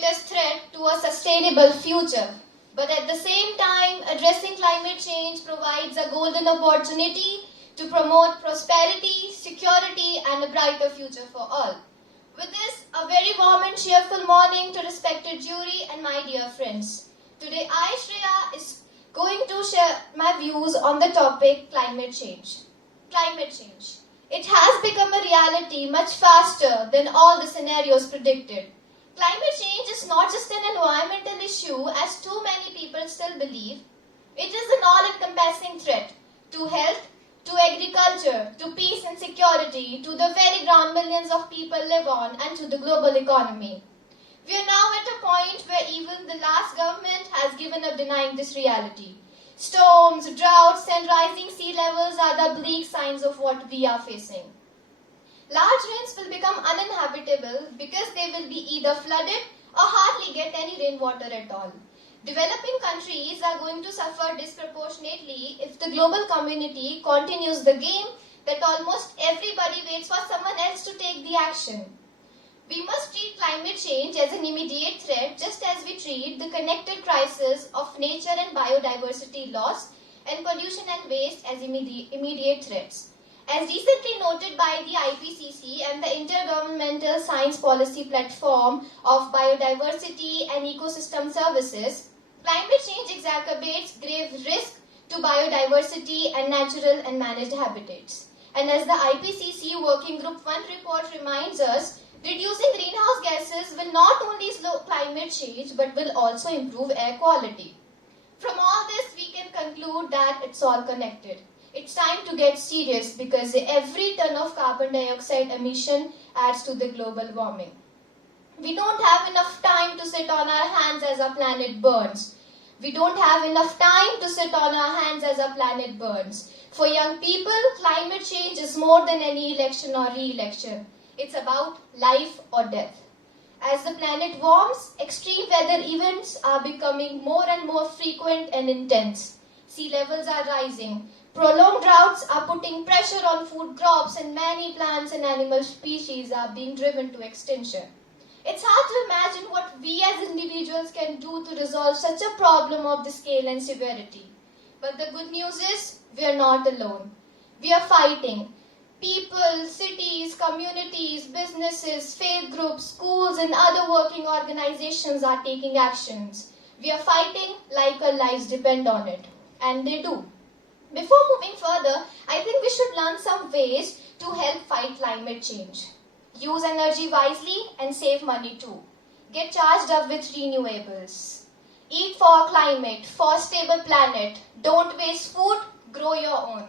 greatest threat to a sustainable future. But at the same time, addressing climate change provides a golden opportunity to promote prosperity, security, and a brighter future for all. With this, a very warm and cheerful morning to respected jury and my dear friends. Today, I, Shreya, is going to share my views on the topic climate change. Climate change. It has become a reality much faster than all the scenarios predicted. Climate change is not just an environmental issue as too many people still believe. It is an all-encompassing threat to health, to agriculture, to peace and security, to the very ground millions of people live on, and to the global economy. We are now at a point where even the last government has given up denying this reality. Storms, droughts, and rising sea levels are the bleak signs of what we are facing. Large rains will become uninhabitable because they will be either flooded or hardly get any rainwater at all. Developing countries are going to suffer disproportionately if the global community continues the game that almost everybody waits for someone else to take the action. We must treat climate change as an immediate threat just as we treat the connected crisis of nature and biodiversity loss and pollution and waste as immediate threats. As recently noted by the IPCC and the Intergovernmental Science Policy Platform of Biodiversity and Ecosystem Services, climate change exacerbates grave risk to biodiversity and natural and managed habitats. And as the IPCC Working Group 1 report reminds us, reducing greenhouse gases will not only slow climate change but will also improve air quality. From all this, we can conclude that it's all connected. It's time to get serious because every ton of carbon dioxide emission adds to the global warming. We don't have enough time to sit on our hands as our planet burns. We don't have enough time to sit on our hands as our planet burns. For young people, climate change is more than any election or re-election. It's about life or death. As the planet warms, extreme weather events are becoming more and more frequent and intense. Sea levels are rising. Prolonged droughts are putting pressure on food crops and many plants and animal species are being driven to extinction. It's hard to imagine what we as individuals can do to resolve such a problem of this scale and severity. But the good news is, we are not alone. We are fighting. People, cities, communities, businesses, faith groups, schools and other working organizations are taking actions. We are fighting like our lives depend on it. And they do. Before moving further, I think we should learn some ways to help fight climate change. Use energy wisely and save money too. Get charged up with renewables. Eat for a climate, for a stable planet. Don't waste food, grow your own.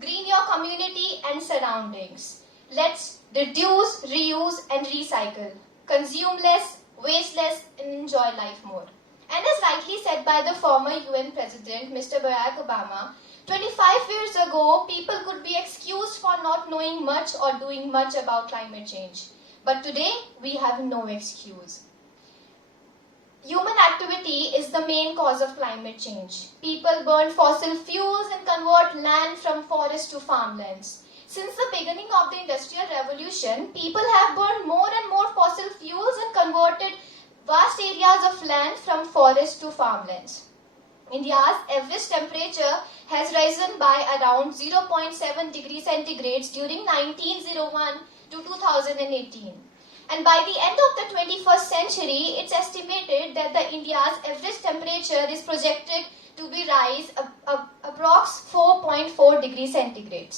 Green your community and surroundings. Let's reduce, reuse and recycle. Consume less, waste less and enjoy life more. And as rightly said by the former UN President, Mr. Barack Obama, 25 years ago, people could be excused for not knowing much or doing much about climate change. But today, we have no excuse. Human activity is the main cause of climate change. People burn fossil fuels and convert land from forests to farmlands. Since the beginning of the Industrial Revolution, people have burned more and more fossil fuels and converted vast areas of land from forests to farmlands. India's average temperature has risen by around 0.7 degrees centigrade during 1901 to 2018. And by the end of the 21st century, it's estimated that the India's average temperature is projected to be rise approx 4.4 degrees centigrade.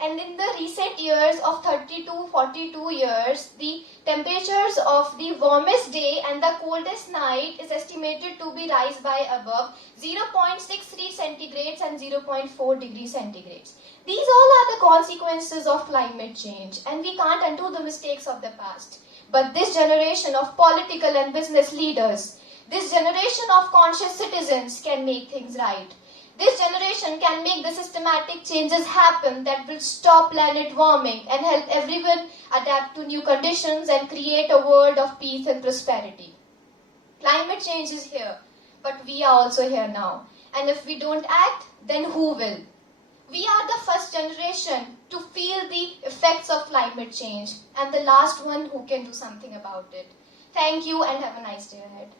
And in the recent years of 30 to 42 years, the temperatures of the warmest day and the coldest night is estimated to be rise by above 0.63 centigrades and 0.4 degrees centigrades. These all are the consequences of climate change, and we can't undo the mistakes of the past. But this generation of political and business leaders, this generation of conscious citizens can make things right. This generation can make the systematic changes happen that will stop planet warming and help everyone adapt to new conditions and create a world of peace and prosperity. Climate change is here, but we are also here now. And if we don't act, then who will? We are the first generation to feel the effects of climate change and the last one who can do something about it. Thank you and have a nice day ahead.